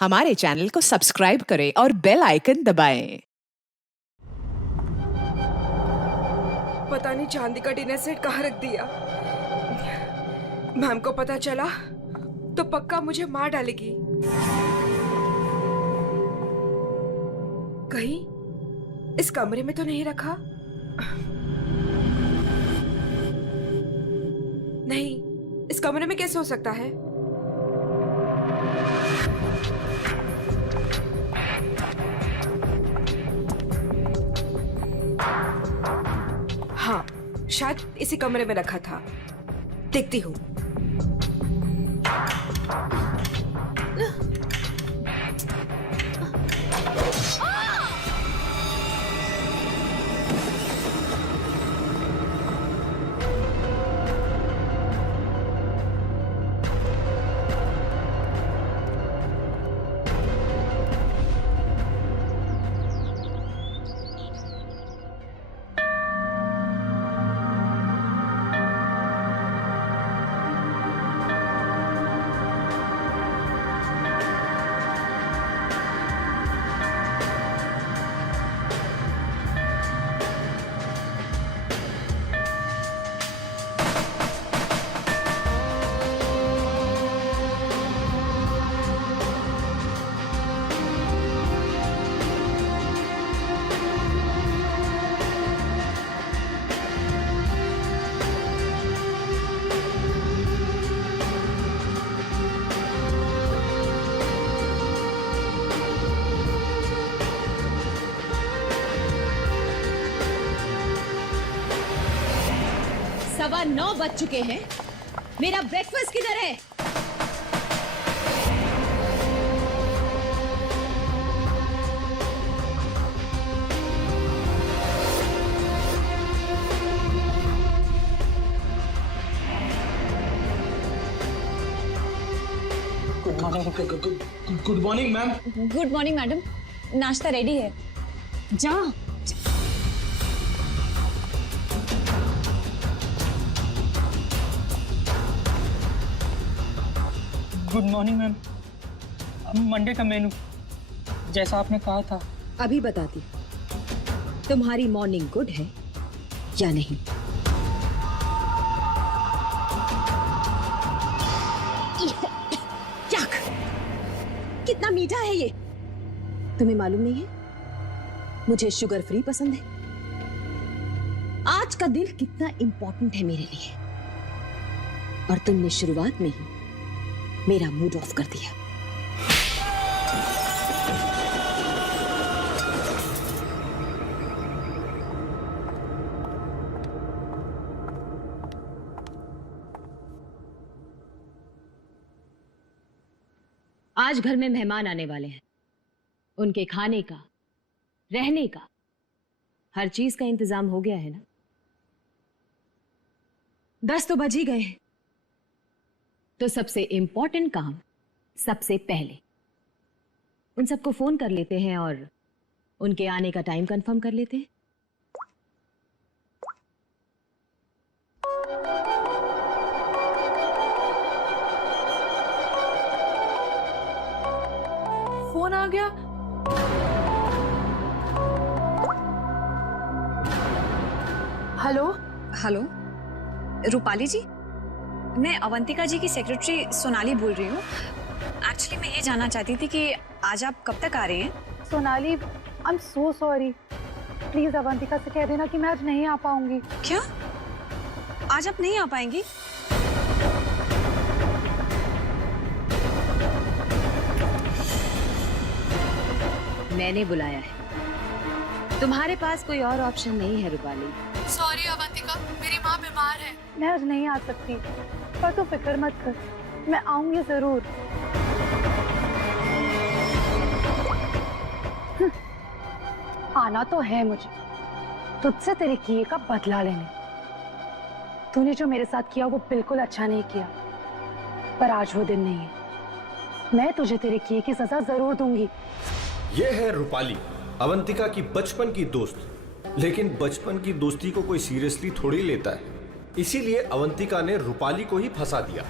हमारे चैनल को सब्सक्राइब करें और बेल आइकन दबाएं। पता नहीं चांदी का डिनर सेट कहाँ रख दिया। मैम को पता चला तो पक्का मुझे मार डालेगी। कहीं इस कमरे में तो नहीं रखा? नहीं, इस कमरे में कैसे हो सकता है? हाँ, शायद इसी कमरे में रखा था। देखती हूँ। सवा 9 बज चुके हैं। मेरा ब्रेकफास्ट किधर है? Good morning ma'am. Good morning madam, नाश्ता रेडी है। जा। Good morning ma'am. मंडे का मेनू जैसा आपने कहा था। अभी बताती तुम्हारी मॉर्निंग गुड है या नहीं। याक, कितना मीठा है ये। तुम्हें मालूम नहीं है मुझे शुगर फ्री पसंद है। आज का दिन कितना इंपॉर्टेंट है मेरे लिए, और तुमने शुरुआत में ही मेरा मूड ऑफ कर दिया। आज घर में मेहमान आने वाले हैं। उनके खाने का, रहने का, हर चीज का इंतजाम हो गया है ना? 10 तो बज ही गए हैं। तो सबसे इंपॉर्टेंट काम सबसे पहले उन सबको फोन कर लेते हैं और उनके आने का टाइम कंफर्म कर लेते हैं। फोन आ गया। हेलो हेलो, रूपाली जी, मैं अवंतिका जी की सेक्रेटरी सोनाली बोल रही हूँ। एक्चुअली मैं ये जानना चाहती थी कि आज आप कब तक आ रहे हैं? Sonali, I am so sorry. Please Avantika से कह देना कि मैं आज नहीं आ पाऊंगी। क्या आज आप नहीं आ पाएंगी? मैंने बुलाया है, तुम्हारे पास कोई और ऑप्शन नहीं है रूपाली। सॉरी अवंतिका, मेरी माँ बीमार है। मैं आज नहीं आ सकती, पर तू फिक्र मत कर, मैं आऊंगी जरूर। आना तो है मुझे, तुझसे तेरे किए का बदला लेने। तूने जो मेरे साथ किया वो बिल्कुल अच्छा नहीं किया, पर आज वो दिन नहीं है। मैं तुझे तेरे किए की सजा जरूर दूंगी। ये है रूपाली, अवंतिका की बचपन की दोस्त। लेकिन बचपन की दोस्ती को कोई सीरियसली थोड़ी लेता है, इसीलिए अवंतिका ने रूपाली को ही फंसा दिया।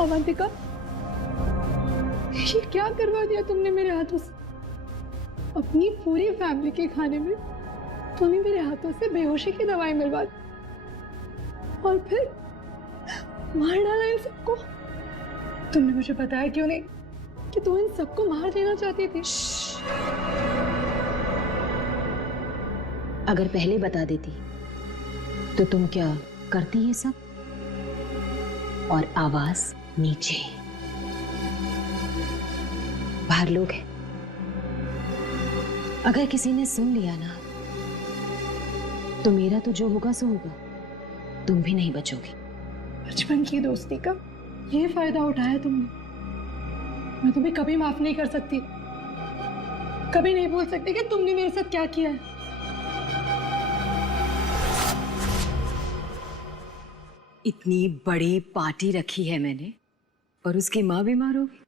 अवंतिका, ये क्या करवा दिया तुमने मेरे हाथों से? अपनी पूरी फैमिली के खाने में तूने मेरे हाथों से बेहोशी की दवाई मिलवा दी और फिर मार डाला इन सबको। तुमने मुझे बताया क्यों नहीं कि तू इन सबको मार देना चाहती थी? अगर पहले बता देती तो तुम क्या करती ये सब? और आवाज नीचे, बाहर लोग हैं, अगर किसी ने सुन लिया ना तो मेरा तो जो होगा सो होगा, तुम भी नहीं बचोगे। बचपन की दोस्ती का ये फायदा उठाया तुमने। मैं तुम्हें कभी माफ नहीं कर सकती, कभी नहीं भूल सकती कि तुमने मेरे साथ क्या किया है। इतनी बड़ी पार्टी रखी है मैंने और उसकी माँ बीमार होगी।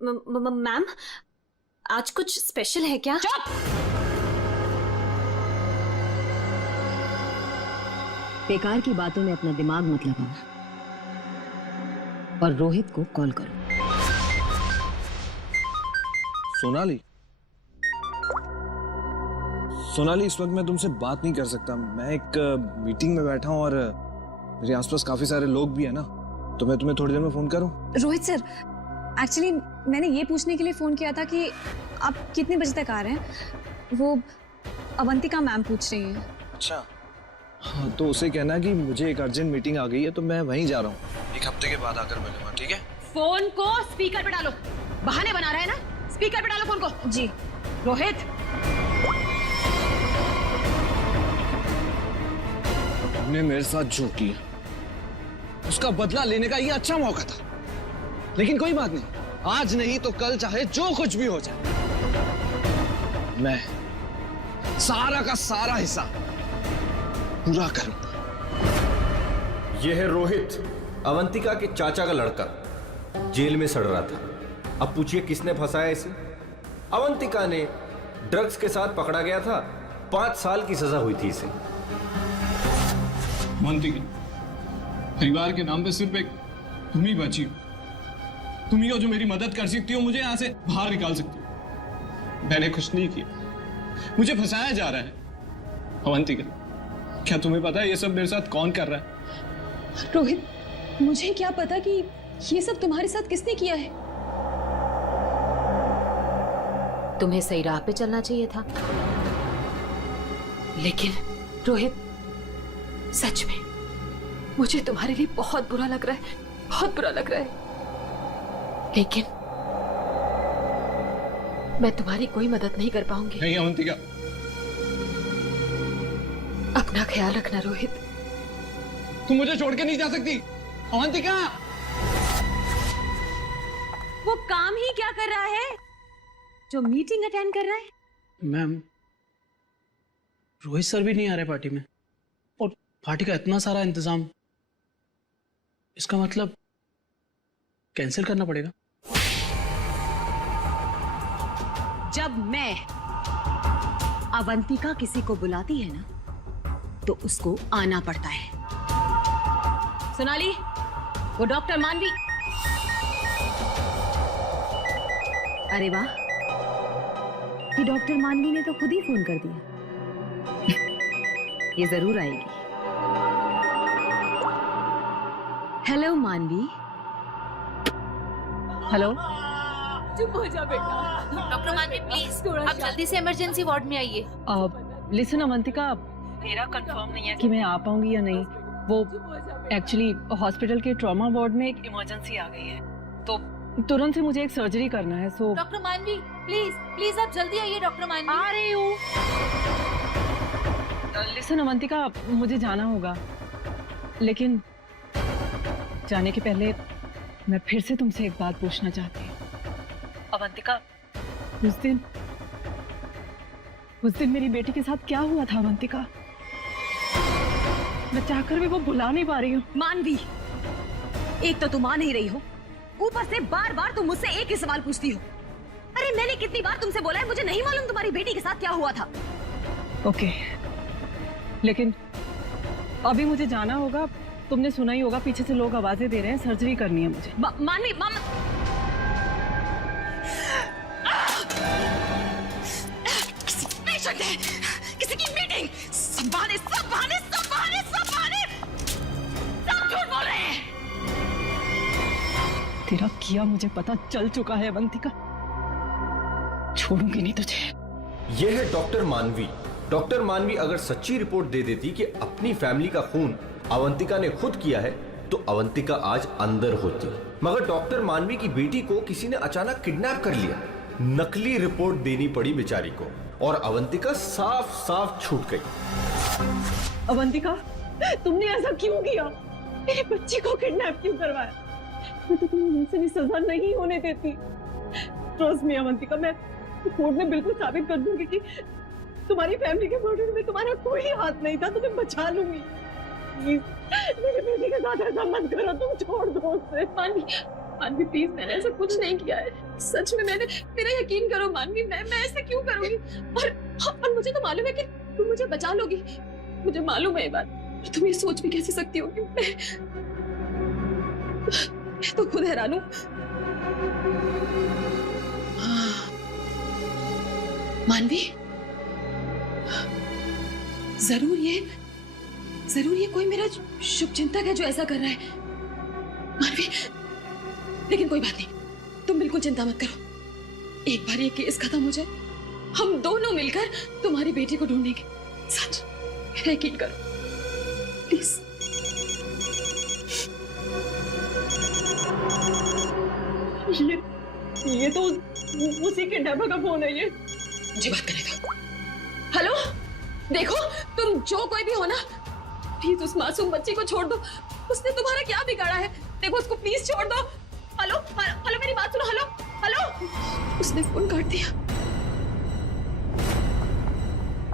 मैम, आज कुछ स्पेशल है क्या? बेकार की बातों में अपना दिमाग मत लगाओ और रोहित को कॉल करो। सोनाली, सोनाली, इस वक्त मैं तुमसे बात नहीं कर सकता। मैं एक मीटिंग में बैठा हूं और मेरे आसपास काफी सारे लोग भी हैं ना, तो मैं तुम्हें थोड़ी देर में फोन करूं? रोहित सर, एक्चुअली मैंने ये पूछने के लिए फ़ोन किया था कि आप कितने बजे तक आ रहे हैं। वो अवंतिका मैम पूछ रही हैं। अच्छा, हाँ, तो उसे कहना कि मुझे एक अर्जेंट मीटिंग आ गई है, तो मैं वहीं जा रहा हूँ। एक हफ्ते के बाद आकर मिलूंगा, ठीक है? फोन को स्पीकर पे डालो। बहाने बना रहा है ना, स्पीकर पे डालो फोन को। जी। रोहित, तुमने मेरे साथ जो किया उसका बदला लेने का ये अच्छा मौका था, लेकिन कोई बात नहीं, आज नहीं तो कल चाहे जो कुछ भी हो जाए, मैं सारा का सारा हिस्सा पूरा करूंगा। यह है रोहित, अवंतिका के चाचा का लड़का, जेल में सड़ रहा था। अब पूछिए किसने फंसाया इसे? अवंतिका ने। ड्रग्स के साथ पकड़ा गया था, 5 साल की सजा हुई थी इसे। अवंतिका, परिवार के नाम पे सिर्फ एक तुम ही बची हो। तुम ही हो जो मेरी मदद कर सकती हो, मुझे यहाँ से बाहर निकाल सकती हो। मैंने कुछ नहीं किया, मुझे फंसाया जा रहा है। अवंतिका, क्या तुम्हें पता है ये सब मेरे साथ कौन कर रहा है? रोहित, मुझे क्या पता कि ये सब तुम्हारे साथ किसने किया है। तुम्हें सही राह पे चलना चाहिए था। लेकिन रोहित, सच में मुझे तुम्हारे लिए बहुत बुरा लग रहा है, बहुत बुरा लग रहा है। लेकिन मैं तुम्हारी कोई मदद नहीं कर पाऊंगी। नहीं अवंतिका, अपना ख्याल रखना रोहित। तुम मुझे छोड़ के नहीं जा सकती। अवंतिका, वो काम ही क्या कर रहा है जो मीटिंग अटेंड कर रहा है? मैम, रोहित सर भी नहीं आ रहे पार्टी में और पार्टी का इतना सारा इंतजाम, इसका मतलब कैंसिल करना पड़ेगा। जब मैं अवंतिका किसी को बुलाती है ना तो उसको आना पड़ता है। सोनाली, वो डॉक्टर मानवी। अरे वाह, ये डॉक्टर मानवी ने तो खुद ही फोन कर दिया। ये जरूर आएगी। हेलो मानवी। हेलो। चुप हो जा बेटा। डॉक्टर मानवी प्लीज, आप जल्दी से इमरजेंसी वार्ड में आइए। लिसन अवंतिका, मेरा कंफर्म नहीं है कि मैं आ पाऊंगी या नहीं। वो एक्चुअली हॉस्पिटल के ट्रॉमा वार्ड में एक इमरजेंसी आ गई है, तो तुरंत से मुझे एक सर्जरी करना है। सो डॉक्टर मानवी प्लीज प्लीज आप जल्दी आइए। डॉक्टर मानवी आ रही हूँ। लिसन अवंतिका, मुझे जाना होगा, लेकिन जाने के पहले मैं फिर से तुमसे एक बात पूछना चाहती हूँ। अवंतिका, उस दिन मेरी बेटी के साथ क्या हुआ था अवंतिका? मैं चाहकर भी वो भुला नहीं पा रही हूँ। मानवी, एक तो तुम आ नहीं रही हो, ऊपर से बार बार तुम मुझसे एक ही सवाल पूछती हो। अरे मैंने कितनी बार तुमसे बोला है मुझे नहीं मालूम तुम्हारी बेटी के साथ क्या हुआ था। ओके, लेकिन अभी मुझे जाना होगा। तुमने सुना ही होगा, पीछे से लोग आवाजें दे रहे हैं, सर्जरी करनी है मुझे। मानवी, तेरा किया मुझे पता चल चुका है अवंतिका, छोड़ूंगी नहीं तुझे। यह है डॉक्टर मानवी। डॉक्टर मानवी अगर सच्ची रिपोर्ट दे देती कि अपनी फैमिली का खून अवंतिका ने खुद किया है तो अवंतिका आज अंदर होती, मगर डॉक्टर मानवी की बेटी को किसी ने अचानक किडनैप कर लिया। नकली रिपोर्ट देनी पड़ी बेचारी को और अवंतिका साफ साफ छूट गई। अवंतिका, तुमने ऐसा क्यों किया? मेरे बच्चे को किडनैप क्यों करवाया? मैं तो तुम्हें मुझसे भी सजा नहीं होने देती। ट्रस्ट मी अवंतिका, मैं कोर्ट में बिल्कुल साबित कर दूंगी कि तुम्हारी फैमिली के मर्डर में तुम्हारा कोई हाथ नहीं था। तुम्हें बचा लूंगी। प्लीज मेरे बेटे के साथ ऐसा मत करो, तुम छोड़ दो उसे। मानवी प्लीज, मैंने ऐसा कुछ नहीं किया है, सच में। मेरा यकीन करो मानवी, मैं ऐसा क्यों करूंगी? और मुझे तो मालूम है कि तुम मुझे बचा लोगी, मुझे मालूम है ये बात। और तुम ये सोच भी कैसे सकती हो कि मैं तो खुद हैरान हूं। मानवी, जरूर ये कोई मेरा शुभचिंतक है जो ऐसा कर रहा है। मानवी, लेकिन कोई बात नहीं, तुम बिल्कुल चिंता मत करो। एक बार ये केस खत्म हो जाए, हम दोनों मिलकर तुम्हारी बेटी को ढूंढेंगे। सच, मेरा यकीन करो प्लीज। ये तो उसी के डब्बा का फोन है। ये मुझे बात करेगा। हेलो, देखो तुम जो कोई भी हो ना, प्लीज उस मासूम बच्ची को छोड़ दो। उसने तुम्हारा क्या बिगाड़ा है? देखो उसको प्लीज छोड़ दो। हेलो हेलो, मेरी बात सुनो। हेलो हेलो, उसने फोन काट दिया।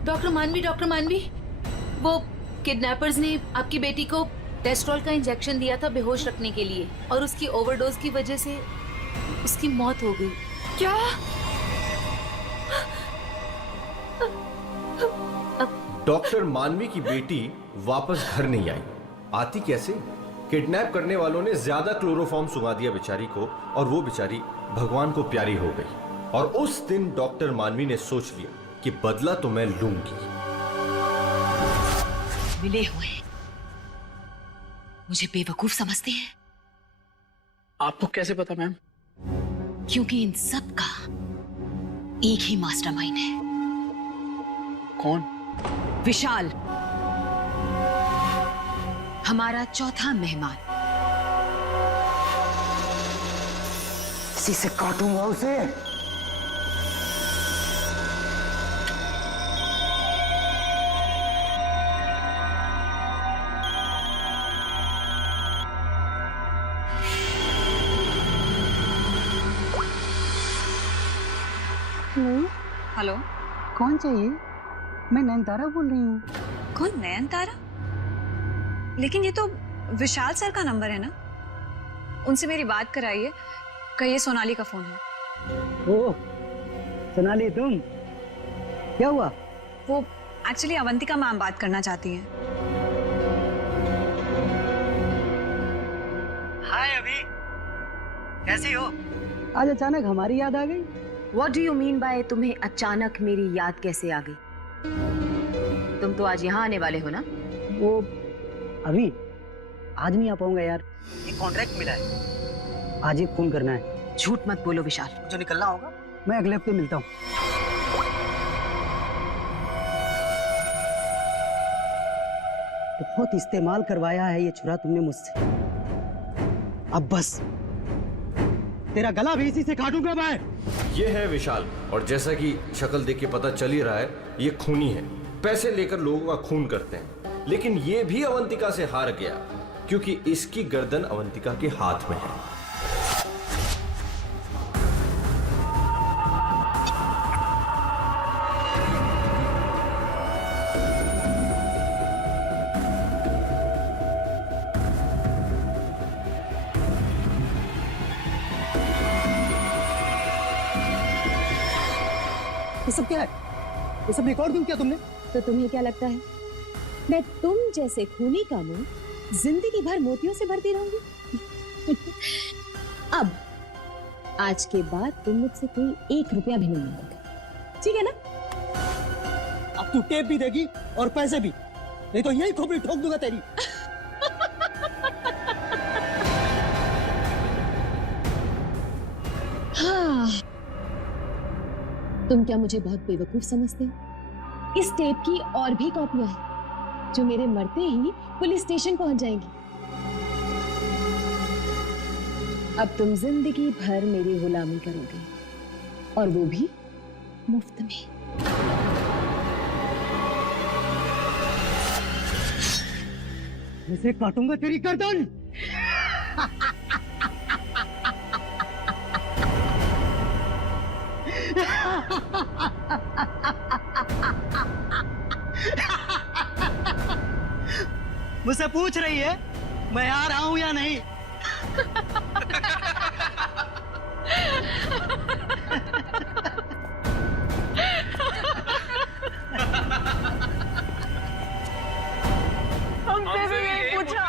डॉक्टर मानवी, वो किडनैपर्स ने आपकी बेटी को डेस्ट्रॉल का इंजेक्शन दिया था बेहोश रखने के लिए, और उसकी ओवरडोज की वजह से उसकी मौत हो गई। क्या? डॉक्टर मानवी की बेटी वापस घर नहीं आई। आती कैसे? किडनैप करने वालों ने ज्यादा क्लोरोफॉर्म सुंघा दिया बेचारी को, और वो बेचारी भगवान को प्यारी हो गई। और उस दिन डॉक्टर मानवी ने सोच लिया कि बदला तो मैं लूंगी। मिले हुए मुझे बेवकूफ समझते हैं। आपको कैसे पता मैम? क्योंकि इन सब का एक ही मास्टरमाइंड है। कौन? विशाल, हमारा चौथा मेहमान। इसी से काटूंगा उसे। हेलो, कौन चाहिए? मैं नयनतारा बोल रही हूँ। कौन? नयनतारा? लेकिन ये तो विशाल सर का नंबर है ना, उनसे मेरी बात कराइए। कहिए सोनाली का फोन है। ओह सोनाली, तुम? क्या हुआ? वो एक्चुअली अवंतिका मैम बात करना चाहती हैं। हाय अभी, कैसी हो? आज अचानक हमारी याद आ गई। What do you mean by तुम्हें अचानक मेरी याद कैसे आ गई? तुम तो आज यहाँ आने वाले हो ना? वो अभी आज नहीं आ पाऊंगा यार, एक कॉन्ट्रैक्ट मिला है, आज ही फोन करना है। झूठ मत बोलो विशाल। जो निकलना होगा मैं अगले हफ्ते मिलता हूँ। बहुत इस्तेमाल करवाया है ये छुरा तुमने मुझसे, अब बस तेरा गला भी इसी से काटूंगा मैं। ये है विशाल, और जैसा कि शक्ल देख के पता चल ही रहा है, ये खूनी है। पैसे लेकर लोगों का खून करते हैं, लेकिन ये भी अवंतिका से हार गया क्योंकि इसकी गर्दन अवंतिका के हाथ में है। ये सब क्या है? ये सब रिकॉर्ड क्यों किया तुमने? तो तुम्हें क्या लगता है मैं तुम जैसे खूनी का मुंह जिंदगी भर मोतियों से भरती रहूंगी? अब आज के बाद तुम मुझसे कोई 1 रुपया भी नहीं मांगोगे, ठीक है ना? अब तू टेप भी देगी और पैसे भी, नहीं तो यही खोपड़ी ठोक दूंगा तेरी। हाँ, तुम क्या मुझे बहुत बेवकूफ समझते हो? इस टेप की और भी कॉपियां हैं जो मेरे मरते ही पुलिस स्टेशन पहुंच जाएंगी। अब तुम जिंदगी भर मेरी गुलामी करोगे, और वो भी मुफ्त में। इसे काटूंगा तेरी गर्दन। मुझसे पूछ रही है मैं आ रहा हूं या नहीं? हमसे भी यही पूछा।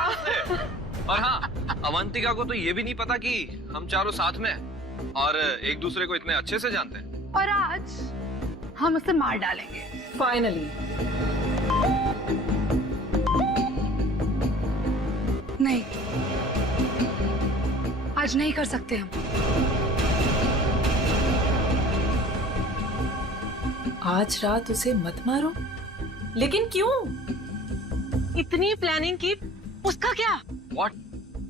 और हाँ, अवंतिका को तो ये भी नहीं पता कि हम चारों साथ में हैं और एक दूसरे को इतने अच्छे से जानते हैं। और आज हम उसे मार डालेंगे फाइनली। नहीं, आज नहीं कर सकते हम। आज रात उसे मत मारो। लेकिन क्यों? इतनी प्लानिंग की, उसका क्या? What?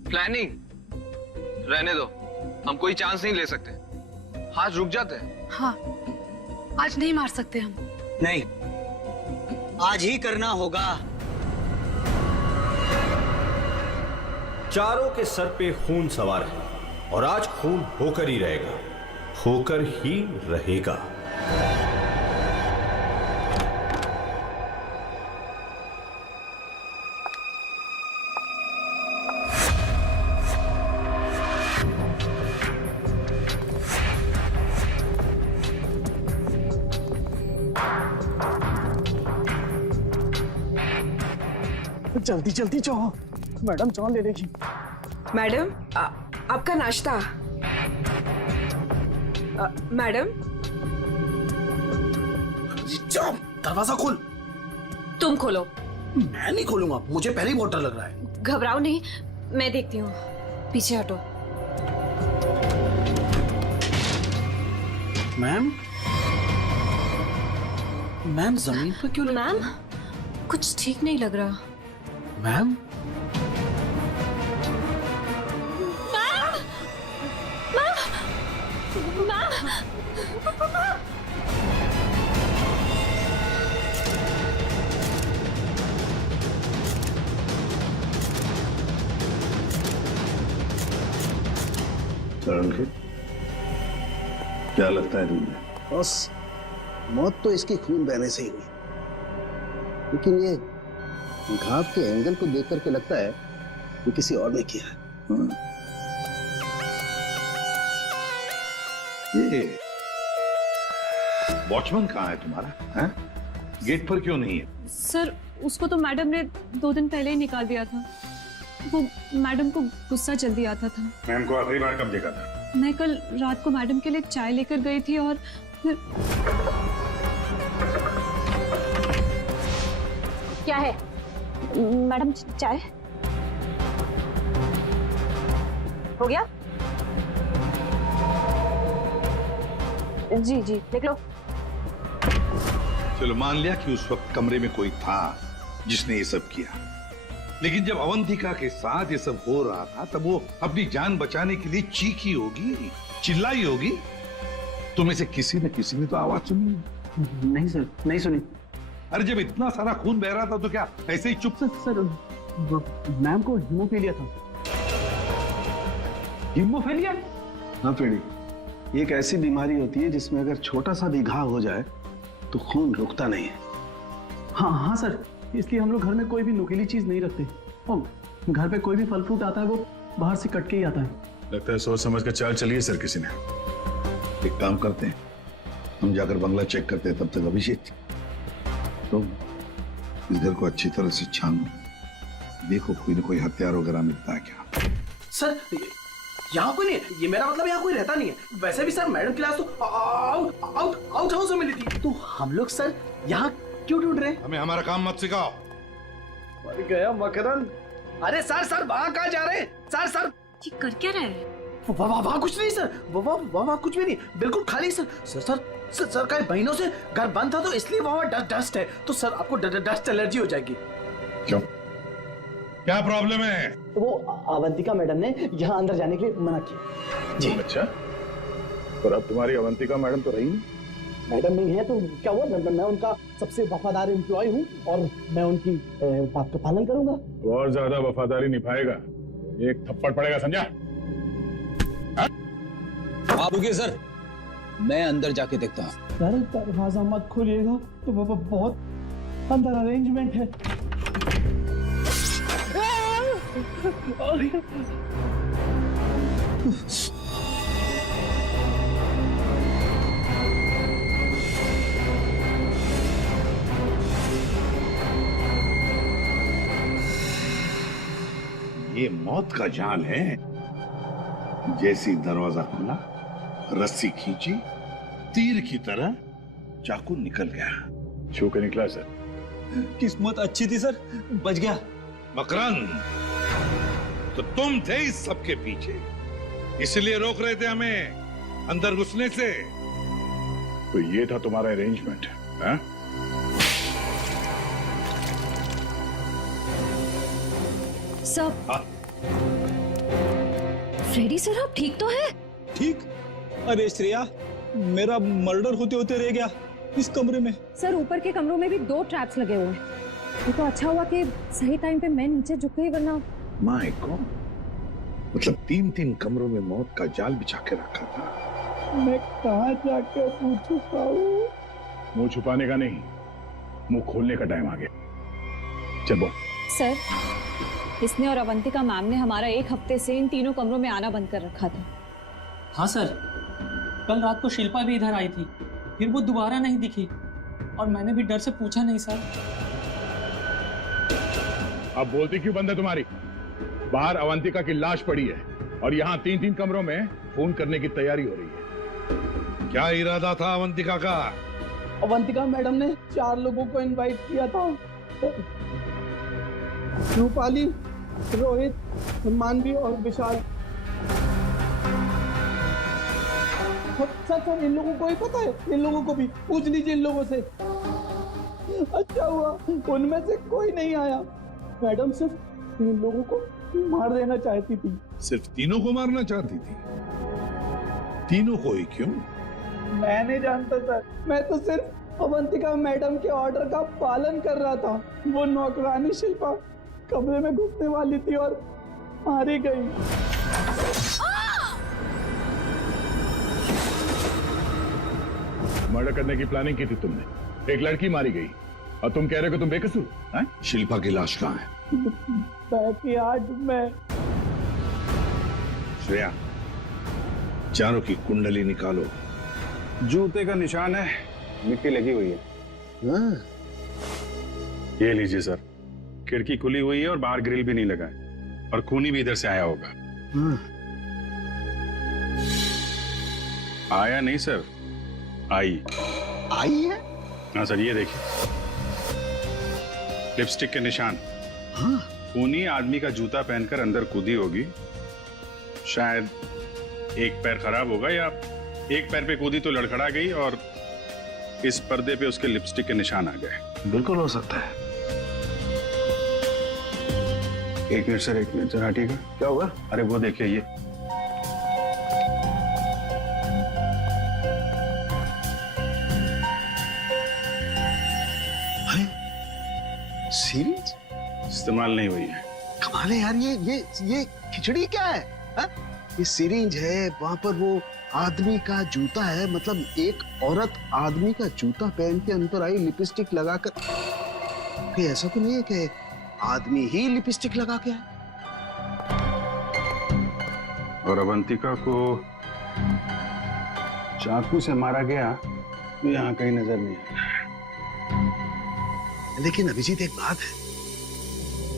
प्लानिंग? रहने दो, हम कोई चांस नहीं ले सकते। हाथ रुक जाते हैं। हाँ, आज नहीं मार सकते हम। नहीं, आज ही करना होगा। चारों के सर पे खून सवार है और आज खून होकर ही रहेगा, होकर ही रहेगा। जल्दी जल्दी जाओ, मैडम जान ले लेगी। मैडम, आपका नाश्ता। मैडम, जाओ, दरवाजा खोल। तुम खोलो। मैं नहीं खोलूंगा, मुझे पहले ही बहुत डर लग रहा है। घबराओ नहीं, मैं देखती हूँ। पीछे हटो। मैम, मैम जमीन पर क्यों? मैम, कुछ ठीक नहीं लग रहा। मैम, क्या लगता है तुम्हें? बस मौत तो इसकी खून बहने से ही हुई, लेकिन ये घाव के एंगल को देख करके लगता है कि किसी और ने किया है। ये वॉचमैन कहाँ है तुम्हारा? है? गेट पर क्यों नहीं है? सर, उसको तो मैडम ने 2 दिन पहले ही निकाल दिया था। वो मैडम को गुस्सा जल्दी आता था। मैम को आखिरी बार कब देखा था? मैं कल रात को मैडम के लिए चाय लेकर गई थी और फिर... क्या है मैडम? चाय हो गया? जी जी, देख लो। चलो मान लिया कि उस वक्त कमरे में कोई था जिसने ये सब किया, लेकिन जब अवंतिका के साथ ये सब हो रहा था तब वो अपनी जान बचाने के लिए चीखी होगी, चिल्लाई होगी। तुम में से किसी न किसी ने तो आवाज सुनी? नहीं सर, नहीं सुनी। अरे जब इतना सारा खून बह रहा था तो क्या ऐसे ही चुप? सर, मैम को हीमोफीलिया था। हीमोफीलिया? हाँ पेड़ी, ये एक ऐसी बीमारी होती है जिसमें अगर छोटा सा भी घाव हो जाए तो खून रुकता नहीं है। हाँ हाँ सर, इसलिए हम लोग घर में कोई भी नुकीली चीज नहीं रखते। और घर पे कोई भी फल फ्रूट आता है वो बाहर से कट के ही आता है। लगता है सोच समझ कर चाल चलिए सर किसी ने। एक काम करते हैं, हम जाकर बंगला चेक करते हैं, तब तक अभिषेक तुम इस घर को अच्छी तरह से छानो, देखो कोई न कोई हथियार वगैरह मिलता है क्या। सर, यहाँ कोई नहीं है, ये मेरा मतलब यहाँ कोई रहता नहीं है। वैसे भी सर मैडम की लाश तो आउट हाउस में मिली थी, तो हम लोग सर यहाँ क्यों ढूंढ रहे हैं? हमें हमारा काम मत सिखाओ। मर गया मकरंद। अरे सर, वहाँ कहाँ जा रहे हैं? सर ये कर क्या रहे हैं? वहाँ कुछ नहीं सर, वहाँ कुछ भी नहीं, बिल्कुल खाली सर। सर कई महीनों से घर बंद था तो इसलिए वहाँ डस्ट है, तो सर आपको डस्ट एलर्जी हो जाएगी। क्यों, क्या प्रॉब्लम है? वो अवंतिका मैडम ने यहाँ अंदर जाने के लिए मना किया जी। अच्छा, पर अब तुम्हारी अवंतिका मैडम तो रही नहीं। मैडम नहीं है तो क्या हुआ, मैं उनका सबसे वफादार एम्प्लॉय हूँ और मैं उनकी बात का पालन करूंगा। और ज्यादा वफादारी निभाएगा, एक थप्पड़ पड़ेगा, समझा? आप रुकिए सर, मैं अंदर जाके देखता हूँ। सर दरवाजा मत खोलिएगा, तो बहुत अंदर अरेंजमेंट है। ये मौत का जाल है। जैसी दरवाजा खुला, रस्सी खींची, तीर की तरह चाकू निकल गया। छू के निकला सर। किस्मत अच्छी थी सर, बच गया। मकरंद, तो तुम थे इस सब के पीछे, इसलिए रोक रहे थे हमें अंदर घुसने से। तो ये था तुम्हारा अरेंजमेंट, हाँ? सर, फ्रेडी सर आप ठीक तो है? ठीक? अरे श्रेया, मेरा मर्डर होते होते रह गया इस कमरे में। सर ऊपर के कमरों में भी 2 ट्रैप्स लगे हुए हैं। ये तो अच्छा हुआ कि सही टाइम पे मैं नीचे झुक गई, वरना माय गॉड, मतलब 3 कमरों में मौत का जाल बिछा के रखा था। मैं कहाँ जाके मुंह छुपाऊं? मुंह छुपाने का नहीं, मुंह खोलने का टाइम आ गया। चलो सर, इसने और अवंतिका मैम ने हमारा 1 हफ्ते से इन तीनों कमरों में आना बंद कर रखा था। हाँ सर, कल रात को शिल्पा भी इधर आई थी, फिर वो दोबारा नहीं दिखी और मैंने भी डर से पूछा नहीं सर। अब बोलती क्यों बंद है तुम्हारी? बाहर अवंतिका की लाश पड़ी है और यहाँ 3 कमरों में फोन करने की तैयारी हो रही है। क्या इरादा था अवंतिका का? अवंतिका मैडम ने 4 लोगों को इनवाइट किया था। रूपाली, रोहित, मानवी और विशाल। सर इन लोगों को ही पता है, इन लोगों को भी पूछ लीजिए इन लोगों से। अच्छा हुआ उनमें से कोई नहीं आया। मैडम सिर्फ 3 लोगों को मार देना चाहती थी। सिर्फ 3 को मारना चाहती थी? 3 को ही क्यों? मैं नहीं जानता सर, मैं तो सिर्फ अवंतिका मैडम के ऑर्डर का पालन कर रहा था। वो नौकरानी शिल्पा कमरे में घुसने वाली थी और मारी गई। मर्डर करने की प्लानिंग की थी तुमने, एक लड़की मारी गई और तुम कह रहे हो कि तुम बेकसूर हैं? शिल्पा की लाश कहाँ है? बैकयार्ड में। श्रेया, चारों की कुंडली निकालो। जूते का निशान है, मिट्टी लगी हुई है। ये लीजिए सर, खिड़की खुली हुई है और बाहर ग्रिल भी नहीं लगा है और खूनी भी इधर से आया होगा। आया नहीं सर, आई है? हाँ सर, ये देखिए लिपस्टिक के निशान। खूनी आदमी का जूता पहनकर अंदर कूदी होगी। शायद एक पैर खराब होगा या एक पैर पे कूदी तो लड़खड़ा गई और इस पर्दे पे उसके लिपस्टिक के निशान आ गए। बिल्कुल हो सकता है। 1 मिनट सर, 1 मिनट सर, हटिएगा। क्या होगा? अरे वो देखिए, ये सीरीज इस्तेमाल नहीं हुई है। कमाल है यार, ये खिचड़ी क्या है? हा? ये सिरिंज है, वहां पर वो आदमी का जूता है, मतलब एक औरत आदमी का जूता पहन के अंदर आई लिपस्टिक लगाकर। कहीं ऐसा तो नहीं है कि आदमी ही लिपस्टिक लगा के आए? और अवंतिका को चाकू से मारा गया तो यहाँ कहीं नजर नहीं आया। लेकिन अभिजीत एक बात है,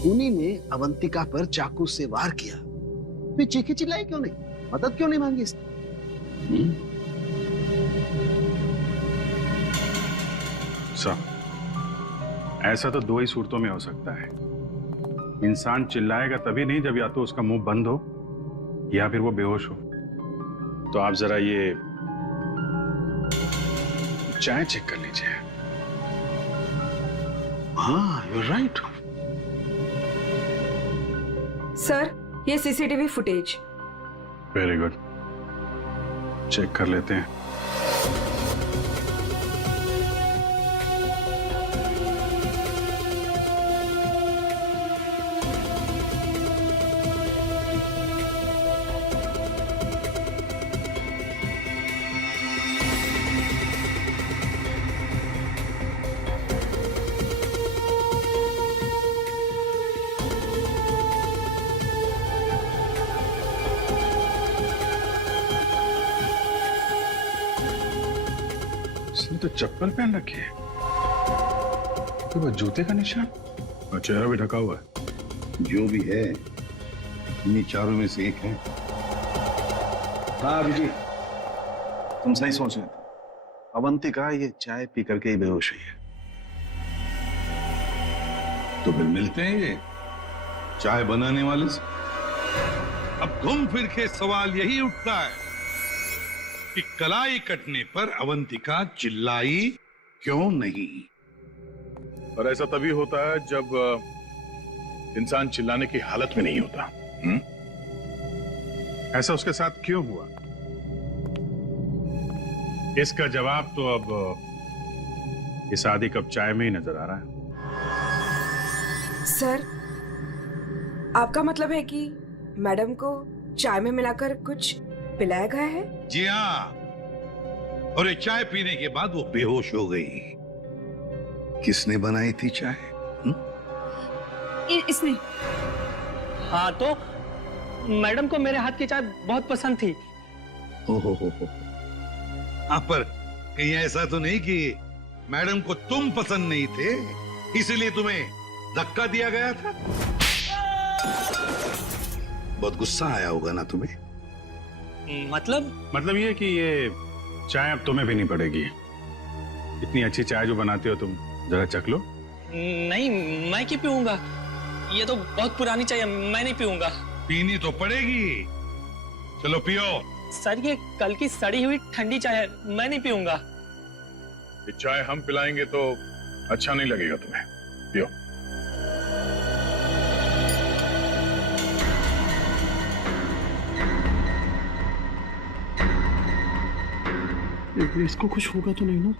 खूनी ने अवंतिका पर चाकू से वार किया, फिर चीखी चिल्लाई क्यों नहीं? मदद क्यों नहीं मांगी इसने? ऐसा तो 2 ही सूरतों में हो सकता है। इंसान चिल्लाएगा तभी नहीं जब या तो उसका मुंह बंद हो या फिर वो बेहोश हो। तो आप जरा ये चाय चेक कर लीजिए। हाँ, यू राइट। सर, ये CCTV footage. Very good, check कर लेते हैं। इसने तो चप्पल पहन रखी है, तो वो जूते का निशान और चेहरा भी ढका हुआ है। जो भी है, इन्हीं चारों में से एक है। हाँ अभिजीत, तुम सही सोच रहे थे। अवंतिका ये चाय पी करके ही बेहोश हुई है। तो फिर मिलते हैं ये चाय बनाने वाले से। अब घूम फिर के सवाल यही उठता है कि कलाई कटने पर अवंतिका चिल्लाई क्यों नहीं? और ऐसा तभी होता है जब इंसान चिल्लाने की हालत में नहीं होता। ऐसा उसके साथ क्यों हुआ, इसका जवाब तो अब इस आधी कप चाय में ही नजर आ रहा है। सर, आपका मतलब है कि मैडम को चाय में मिलाकर कुछ पिलाया गया है? जी हाँ, और ये चाय पीने के बाद वो बेहोश हो गई। किसने बनाई थी चाय? इसने। हाँ, तो मैडम को मेरे हाथ की चाय बहुत पसंद थी। हो। हाँ, पर कहीं ऐसा तो नहीं कि मैडम को तुम पसंद नहीं थे, इसलिए तुम्हें धक्का दिया गया था? बहुत गुस्सा आया होगा ना तुम्हें? मतलब ये कि ये चाय अब तुम्हें पीनी पड़ेगी। इतनी अच्छी चाय जो बनाते हो तुम, जरा चख लो। नहीं, मैं क्यों पीऊंगा? ये तो बहुत पुरानी चाय है, मैं नहीं पीऊंगा। पीनी तो पड़ेगी, चलो पियो। सर, ये कल की सड़ी हुई ठंडी चाय है, मैं नहीं पीऊंगा। ये चाय हम पिलाएंगे तो अच्छा नहीं लगेगा तुम्हें, पियो। इसको कुछ होगा तो नहीं ना?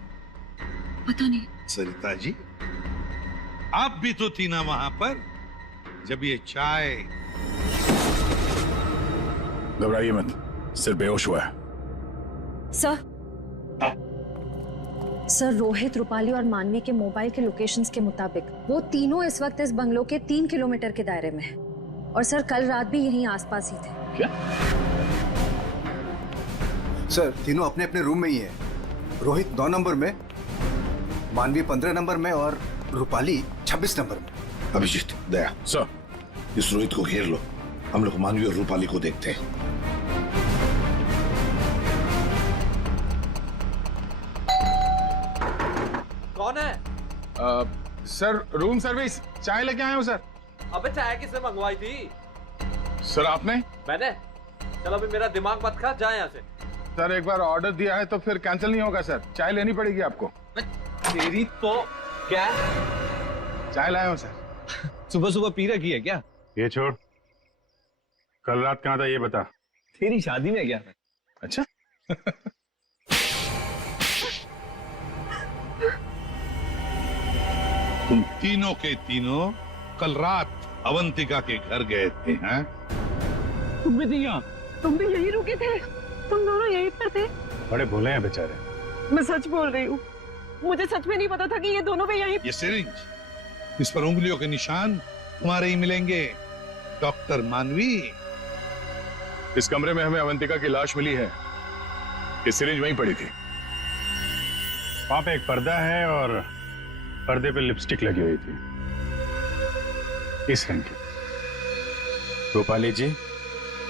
पता नहीं। सरिता जी, आप भी तो थी ना वहां पर जब ये चाय। घबराइए मत, सिर्फ बेहोश हुआ है। सर, रोहित, रूपाली और मानवी के मोबाइल के लोकेशंस के मुताबिक वो तीनों इस वक्त इस बंगलो के 3 किलोमीटर के दायरे में हैं। और सर, कल रात भी यहीं आसपास ही थे। क्या? सर, तीनों अपने अपने रूम में ही है। रोहित 9 नंबर में, मानवी 15 नंबर में और रूपाली 26 नंबर में। अभिजीत, दया सर, इस रोहित को घेर लो, हम लोग मानवी और रूपाली को देखते हैं। कौन है? सर, रूम सर्विस, चाय लेके आए हो सर। अबे चाय किसने मंगवाई थी? सर, आपने? मैंने। चलो अभी मेरा दिमाग मत खा, जाए यहाँ से। सर, एक बार ऑर्डर दिया है तो फिर कैंसिल नहीं होगा सर, चाय लेनी पड़ेगी आपको। तेरी तो क्या? चाय लाया हूँ सर। सुबह सुबह पी रखी है क्या? ये छोड़, कल रात कहाँ था ये बता। तेरी शादी में गया था। अच्छा। तुम तीनों के तीनों कल रात अवंतिका के घर गए थे, हैं? तुम भी थी यहाँ? तुम भी यहीं रुके थे? तुम दोनों यहीं पर थे? बड़े भोले हैं बेचारे। मैं सच बोल रही हूँ, मुझे सच में नहीं पता था कि ये दोनों भी यहीं। ये सिरिंज, इस पर उंगलियों के निशान तुम्हारे ही मिलेंगे, डॉक्टर मानवी। इस कमरे में हमें अवंतिका की लाश मिली है, ये सिरिंज वहीं पड़ी थी। वहां पे एक पर्दा है और पर्दे पे लिपस्टिक लगी हुई थी, इस रंग की। रूपाली जी,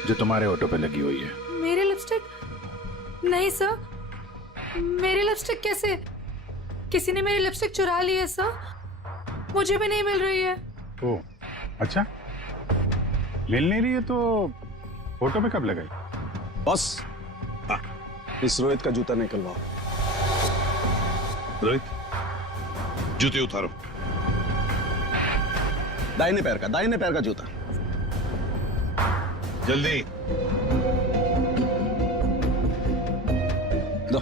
जो तुम्हारे ऑटो पे लगी हुई है। मेरी लिपस्टिक? नहीं सर, मेरी लिपस्टिक कैसे? किसी ने मेरी लिपस्टिक चुरा ली है सर, मुझे भी नहीं मिल रही है। ओह, अच्छा, मिल नहीं रही है तो फोटो पे कब लगाई? बॉस, इस रोहित का जूता निकलवाओ। रोहित, जूते उतारो। दाहिने पैर का जूता। जल्दी। दो।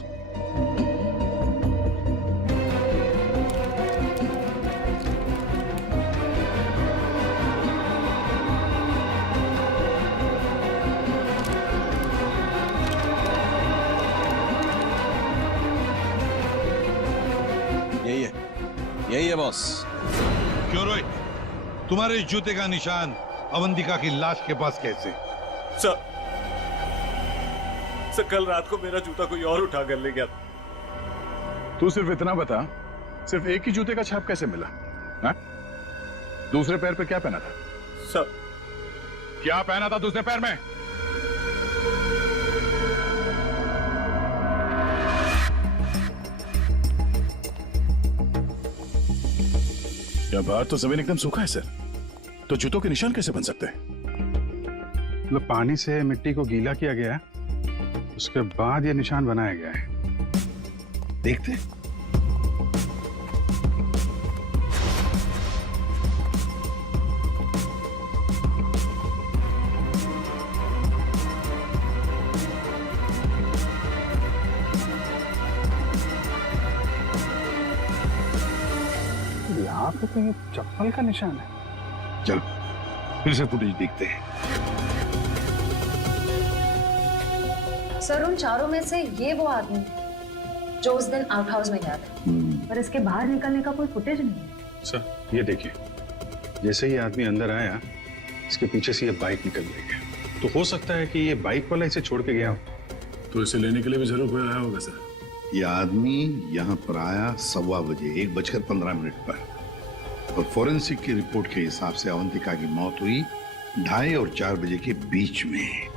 यही है बॉस। क्यों रोहित, तुम्हारे इस जूते का निशान अवंतिका की लाश के पास कैसे? सर कल रात को मेरा जूता कोई और उठा कर ले गया। तू सिर्फ इतना बता, सिर्फ एक ही जूते का छाप कैसे मिला? हा? दूसरे पैर पे क्या पहना था? सर क्या पहना था दूसरे पैर में? क्या बात, तो जमीन एकदम सूखा है सर, तो जूतों के निशान कैसे बन सकते हैं? मतलब पानी से मिट्टी को गीला किया गया है, उसके बाद ये निशान बनाया गया है। देखते। यहाँ पे तो ये चप्पल का निशान है। चलो फिर से फुटेज देखते हैं। सर उन चारों में से ये वो आदमी जो उस दिन आउट हाउस में गया था, पर इसके बाहर निकलने का कोई फुटेज नहीं है। सर ये देखिए, जैसे ही आदमी अंदर आया, इसके पीछे से ये बाइक निकल गई है। तो हो सकता है कि ये बाइक वाला इसे छोड़ के गया हो। तो इसे लेने के लिए भी जरूर कोई आया होगा सर। ये आदमी यहाँ पर आया 1:15 बजे, 1:15 पर, और फोरेंसिक की रिपोर्ट के हिसाब से अवंतिका की मौत हुई 2:30 और 4 बजे के बीच में।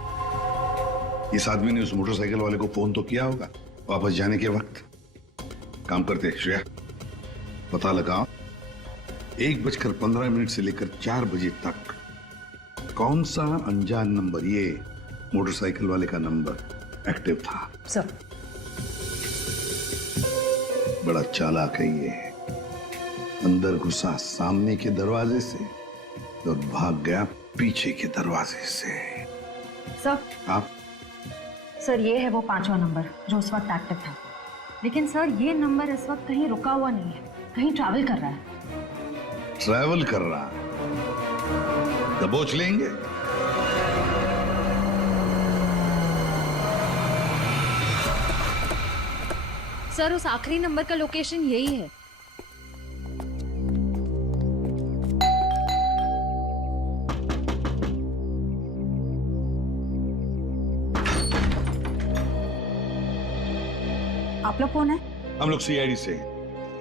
इस आदमी ने उस मोटरसाइकिल वाले को फोन तो किया होगा वापस जाने के वक्त। काम करते श्रेया, पता लगाओ 1:15 से लेकर 4 बजे तक कौन सा अनजान नंबर, ये मोटरसाइकिल वाले का नंबर एक्टिव था। सर बड़ा चालाक है ये, अंदर घुसा सामने के दरवाजे से और भाग गया पीछे के दरवाजे से। सर आप सर ये है वो 5वां नंबर जो उस वक्त एक्टिव था, लेकिन सर ये नंबर इस वक्त कहीं रुका हुआ नहीं है, कहीं ट्रैवल कर रहा है। ट्रैवल कर रहा है, दबोच लेंगे। सर उस आखिरी नंबर का लोकेशन यही है। आप लोग कौन है? हम लोग सीआईडी से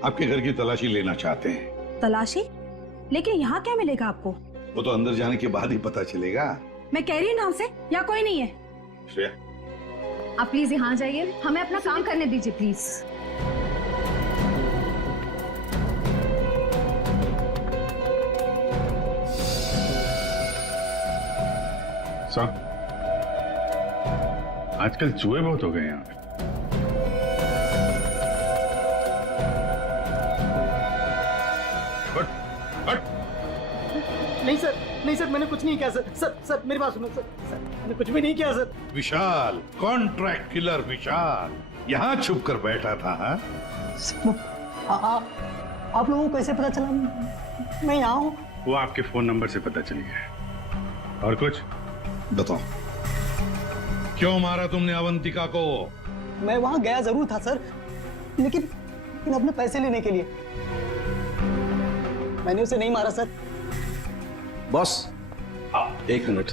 आपके घर की तलाशी लेना चाहते हैं। तलाशी? लेकिन यहाँ क्या मिलेगा आपको? वो तो अंदर जाने के बाद ही पता चलेगा। मैं कह रही हूँ ना उनसे, यहाँ कोई नहीं है। श्रेया, आप प्लीज यहाँ जाइए, हमें अपना काम करने दीजिए प्लीज। साहब आजकल चूहे बहुत हो गए यहाँ पे। नहीं सर मैंने कुछ नहीं किया सर मेरी बात सुनो सर मैंने कुछ भी नहीं किया सर। विशाल, कॉन्ट्रैक्ट किलर विशाल यहाँ छुप कर बैठा था। हा? आप लोगों को कैसे पता चला मैं यहाँ हूँ? वो आपके फोन नंबर से पता चली है। और कुछ बताओ, क्यों मारा तुमने अवंतिका को? मैं वहाँ गया जरूर था सर, लेकिन अपने पैसे लेने के लिए। मैंने उसे नहीं मारा सर। बॉस 1 मिनट,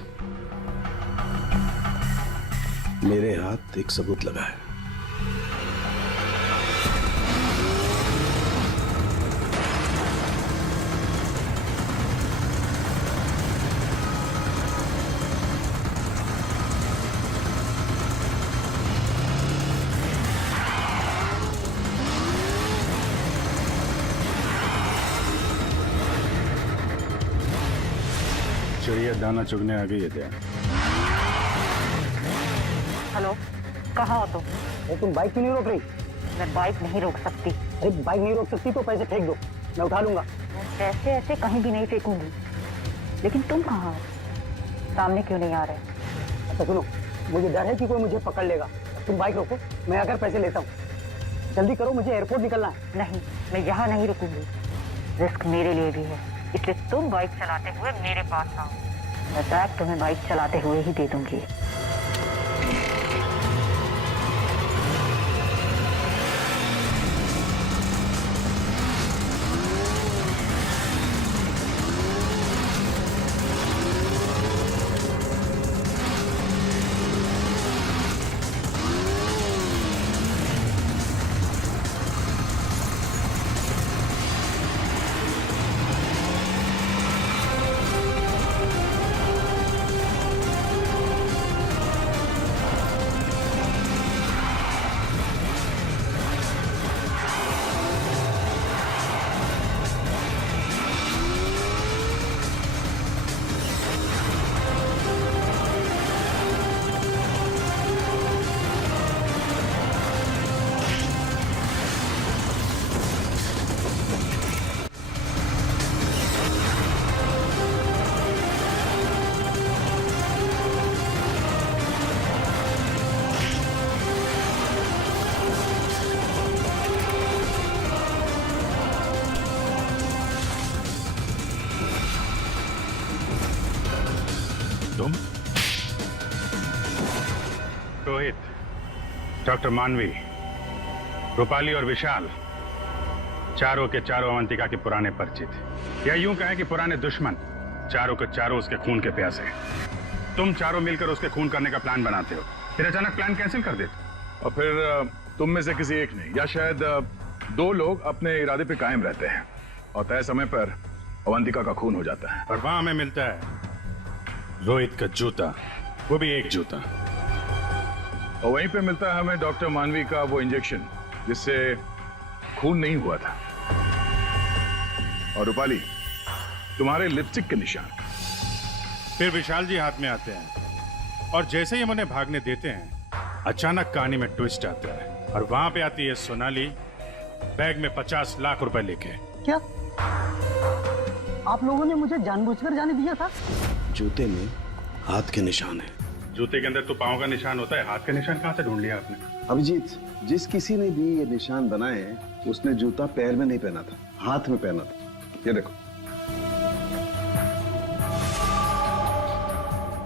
मेरे हाथ एक सबूत लगा है। चिड़िया दाना चुगने आ गई है। हेलो, कहाँ हो तुम? अरे तुम बाइक क्यों नहीं रोक रही? मैं बाइक नहीं रोक सकती। अरे बाइक नहीं रोक सकती तो पैसे फेंक दो, मैं उठा लूंगा। मैं पैसे ऐसे कहीं भी नहीं फेंकूंगी। लेकिन तुम कहाँ हो? सामने क्यों नहीं आ रहे? अच्छा सुनो, मुझे डर है कि कोई मुझे पकड़ लेगा। तुम बाइक रोको, मैं आकर पैसे लेता हूँ। जल्दी करो, मुझे एयरपोर्ट निकलना है। नहीं, मैं यहाँ नहीं रुकूंगी। रिस्क मेरे लिए भी है, इसलिए तुम बाइक चलाते हुए मेरे पास आओ। मैं बैग तुम्हें बाइक चलाते हुए ही दे दूंगी। तुम? रोहित, डॉक्टर मानवी, रूपाली और विशाल, चारों के चारों अवंतिका के पुराने परिचित, या यूं कहें कि पुराने दुश्मन। चारों के चारों उसके खून के प्यासे। तुम चारों मिलकर उसके खून करने का प्लान बनाते हो, फिर अचानक प्लान कैंसिल कर देते। और फिर तुम में से किसी एक ने या शायद दो लोग अपने इरादे पे कायम रहते हैं और तय समय पर अवंतिका का खून हो जाता है। और वहां हमें मिलता है रोहित का जूता, वो भी एक जूता। और वहीं पे मिलता है हमें डॉक्टर मानवी का वो इंजेक्शन जिससे खून नहीं हुआ था। और रूपाली, तुम्हारे लिपस्टिक के निशान। फिर विशाल जी हाथ में आते हैं और जैसे ही हम उन्हें भागने देते हैं, अचानक कहानी में ट्विस्ट आता है और वहां पे आती है सोनाली, बैग में 50 लाख रुपए लेके। क्या आप लोगों ने मुझे जानबूझकर जाने दिया था? जूते में हाथ के निशान है। जूते के अंदर तो पांव का निशान होता है, हाथ का निशान कहां से ढूंढ लिया आपने? अभिजीत, जिस किसी ने भी ये निशान बनाए उसने जूता पैर में नहीं पहना था, हाथ में पहना था। ये देखो।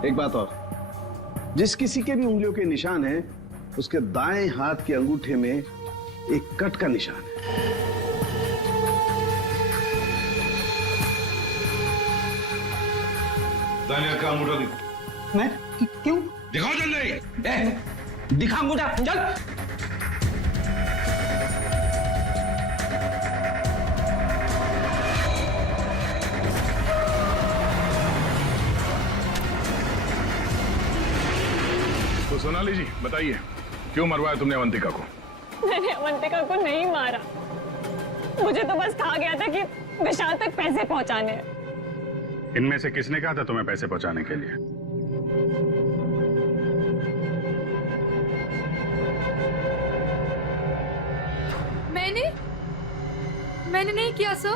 एक बात और, जिस किसी के भी उंगलियों के निशान है उसके दाएं हाथ के अंगूठे में एक कट का निशान है। दानिया का अंगूठा दिखो। मैं क्यों? दिखाओ जल्दी। दिखा अंगूठा, चल। तो सोनाली जी बताइए, क्यों मरवाया तुमने अवंतिका को? मैंने अवंतिका को नहीं मारा, मुझे तो बस कहा गया था कि विशाल तक पैसे पहुंचाने हैं। इनमें से किसने कहा था तुम्हें पैसे पहुंचाने के लिए? मैंने नहीं किया सर।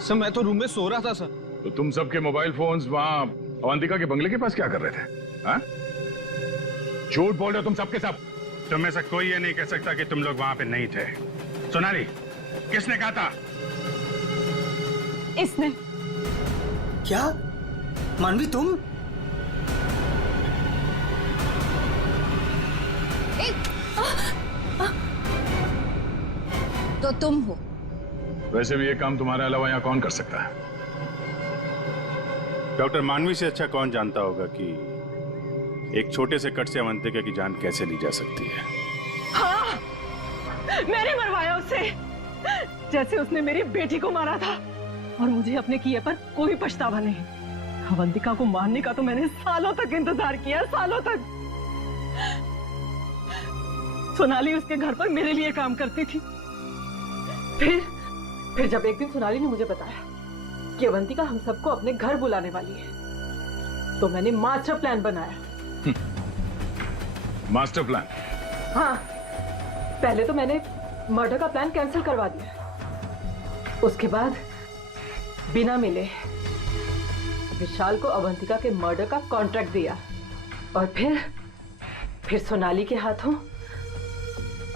सर मैं तो रूम में सो रहा था सर। तो तुम सबके मोबाइल फोन्स वहां अवंतिका के बंगले के पास क्या कर रहे थे? हाँ? झूठ बोल रहे हो तुम सबके सब। तुम में से कोई ये नहीं कह सकता कि तुम लोग वहां पे नहीं थे। सोनाली, किसने कहा था? इसने। क्या मानवी तुम? तो तुम हो। वैसे भी ये काम तुम्हारे अलावा यहाँ कौन कर सकता है? डॉक्टर मानवी से अच्छा कौन जानता होगा कि एक छोटे से कट से अवंतिका की जान कैसे ली जा सकती है। हाँ, मैंने मरवाया उसे, जैसे उसने मेरी बेटी को मारा था। और मुझे अपने किए पर कोई पछतावा नहीं। अवंतिका को मारने का तो मैंने सालों तक इंतजार किया, सालों तक। सोनाली उसके घर पर मेरे लिए काम करती थी। फिर जब एक दिन सोनाली ने मुझे बताया कि अवंतिका हम सबको अपने घर बुलाने वाली है, तो मैंने मास्टर प्लान बनाया। Master plan? हाँ, पहले तो मैंने मर्डर का प्लान कैंसिल करवा दिया, उसके बाद बिना मिले विशाल को अवंतिका के मर्डर का कॉन्ट्रैक्ट दिया और फिर सोनाली के हाथों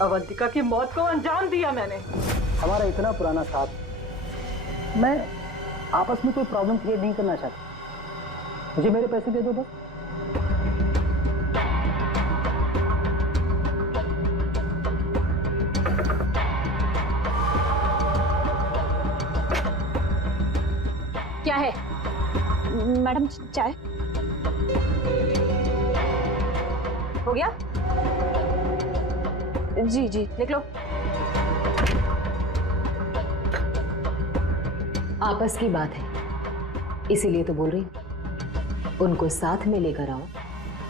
अवंतिका की मौत को अंजाम दिया मैंने। हमारा इतना पुराना साथ, मैं आपस में कोई प्रॉब्लम क्रिएट नहीं करना चाहता। मुझे मेरे पैसे दे दो बस। क्या है मैडम? चाय हो गया? जी जी, लिख लो। आपस की बात है, इसीलिए तो बोल रही हूँ, उनको साथ में लेकर आओ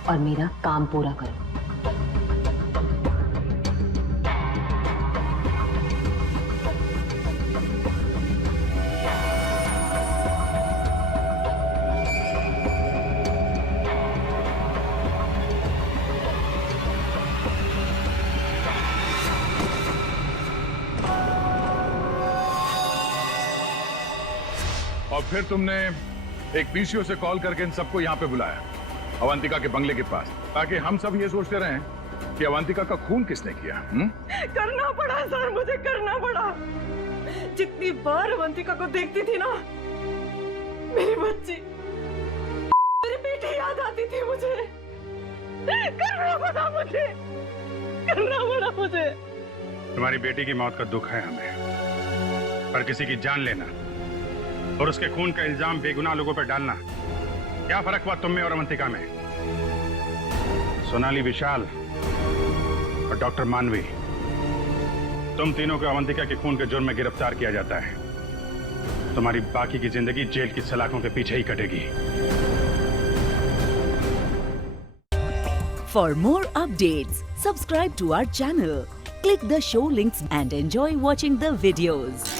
और मेरा काम पूरा करो। और फिर तुमने एक पीसीओ से कॉल करके इन सबको यहाँ पे बुलाया, अवंतिका के बंगले के पास, ताकि हम सब ये सोचते रहें कि अवंतिका का खून किसने किया। करना पड़ा सर, मुझे करना पड़ा। जितनी बार अवंतिका को देखती थी ना, मेरी बच्ची, मेरी बेटी याद आती थी मुझे। करना पड़ा मुझे, करना पड़ा मुझे। तुम्हारी बेटी की मौत का दुख है हमें, पर किसी की जान लेना और उसके खून का इल्जाम बेगुनाह लोगों पर डालना, क्या फर्क हुआ तुम में और अवंतिका में? सोनाली, विशाल और डॉक्टर मानवी, तुम तीनों को अवंतिका के खून के जुर्म में गिरफ्तार किया जाता है। तुम्हारी बाकी की जिंदगी जेल की सलाखों के पीछे ही कटेगी। For more updates, subscribe to our channel, click the show links and enjoy watching the videos.